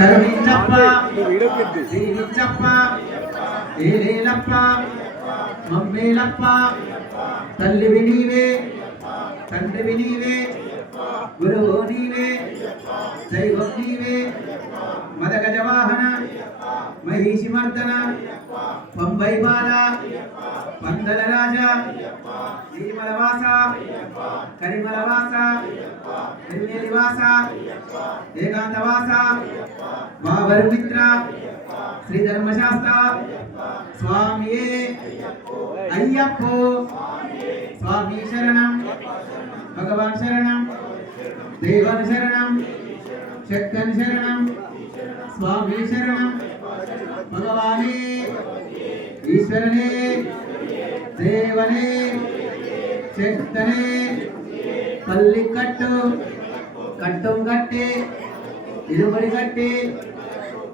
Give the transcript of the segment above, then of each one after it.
కరుణించప్ప దీవించప్ప ఏలేలప్ప మమ్మేలప్ప తల్లివి నీవే తండ్రివి నీవే గురువు నీవే దైవం నీవే మదగజవాహన మహిషి మర్దన పంబై బాల పందల రాజా శ్రీమలవాస కరిమలవాస నిర్మేలివాస ఏకాంతవాస బాబరుమిత్ర శ్రీ ధర్మశాస్త్ర స్వామియే అయ్యప్పో స్వామి శరణం భగవాన్ శరణం దేవన్ శరణం శక్తన్ శరణం స్వామి శరణం భగవానే ఈశ్వరనే దేవనే శక్తనే పల్లి కట్టు కట్టం కట్టి ఇరుబడి కట్టి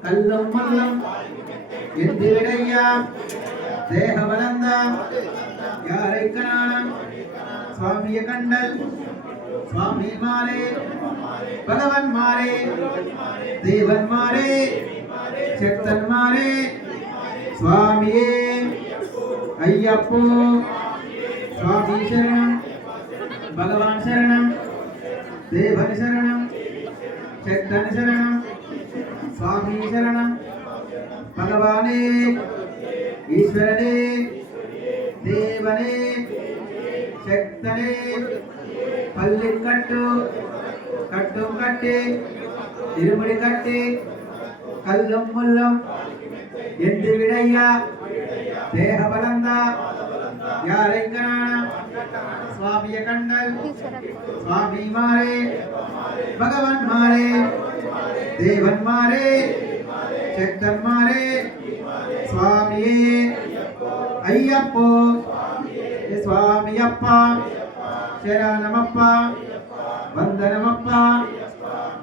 కల్లం మల్లం ఎద్దివిడయ్య దేహబలంద యారైకనాన స్వామియ కండల్ స్వామి మారే భగవన్ మారే దేవన్ మారే శక్తన్ మారే స్వామియే అయ్యప్పో స్వామి శరణం భగవాన్ శరణం దేవన్ శరణం శక్తన్ శరణం స్వామి శరణం భగవానే ఈశ్వరనే దేవనే శక్తనే పల్లి కట్టు కట్టు కట్టి ఇరుముడి కట్టి కల్లం ముల్లం ఎద్దు విడయ్య దేహబలంద యారైకనాన స్వామియ కండల్ స్వామి మారే భగవన్ మారే దేవన్ మారే శక్తన్ మారే స్వామియే అయ్యప్పో స్వామియప్ప శరణమప్ప వందనమప్ప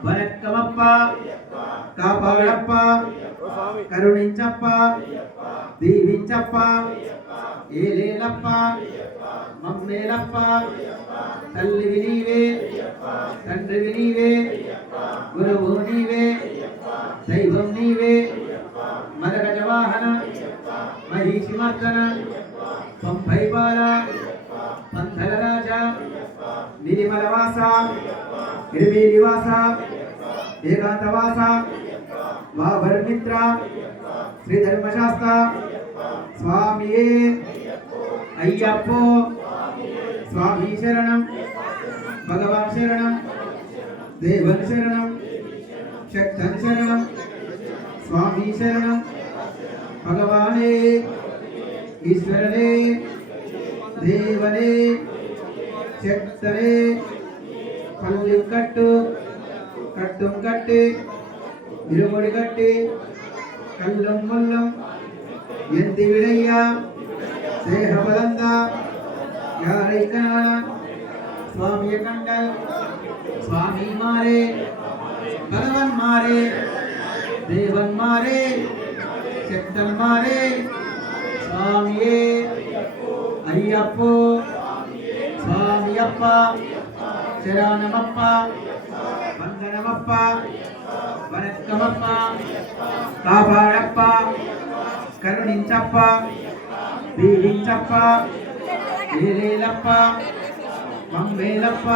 వనక్కమప్ప కాపాడప్ప కరుణించప్ప దీవించప్ప ఏలేలప్ప మమ్మేలప్ప తల్లివి నీవే తండ్రివి నీవే గురువు నీవే దైవం నీవే మదగజవాహన మహిషి మర్దన పంపై బాల పంథల రాజా నిర్మలవాస నిర్మేలివాస ఏకాంతవాస బాబర్మిత్ర శ్రీ ధర్మశాస్త్ర స్వామియే అయ్యప్పో స్వామి శరణం భగవాన్ శరణం దేవన్ శరణం శక్తన్ శరణం స్వామి శరణం భగవానే ఈశ్వరనే దేవనే శక్తనే పల్లి కట్టు కట్టు కట్టి ఇరుముడి కట్టి కల్లం ముల్లం ఎత్తి విడయ్య దేహబలంద యారైకనాన స్వామియ కండల్ స్వామి మారే భగవన్ మారే దేవన్ మారే శక్తన్ మారే స్వామియే అయ్యప్పో స్వామియప్ప శరణమప్ప వందనమప్ప వనక్కమప్ప కాపాడప్ప కరుణించప్ప దీవించప్ప ఏలేలప్ప మమ్మేలప్ప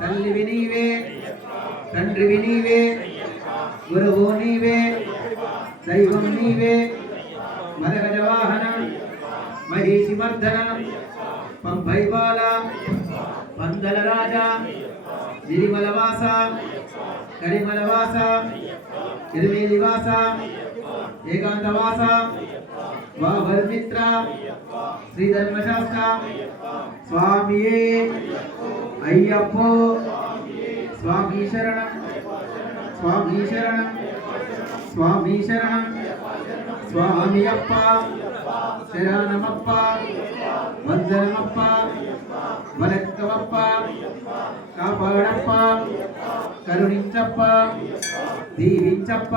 తల్లివి నీవే తండ్రివి నీవే గురువు నీవే దైవం నీవే మదగజవాహన మహిషి మర్దన పంపై బాల పందల రాజా గిరిమలవాస కరిమలవాస నిర్మేలివాస ఏకాంతవాస బాబర్మిత్ర శ్రీ ధర్మశాస్త్ర స్వామియే అయ్యప్పో స్వామి శరణం స్వామి శరణం స్వామి శరణం స్వామియప్ప శరణమప్ప వందనమప్ప వనక్కమప్ప కాపాడప్ప కరుణించప్ప దీవించప్ప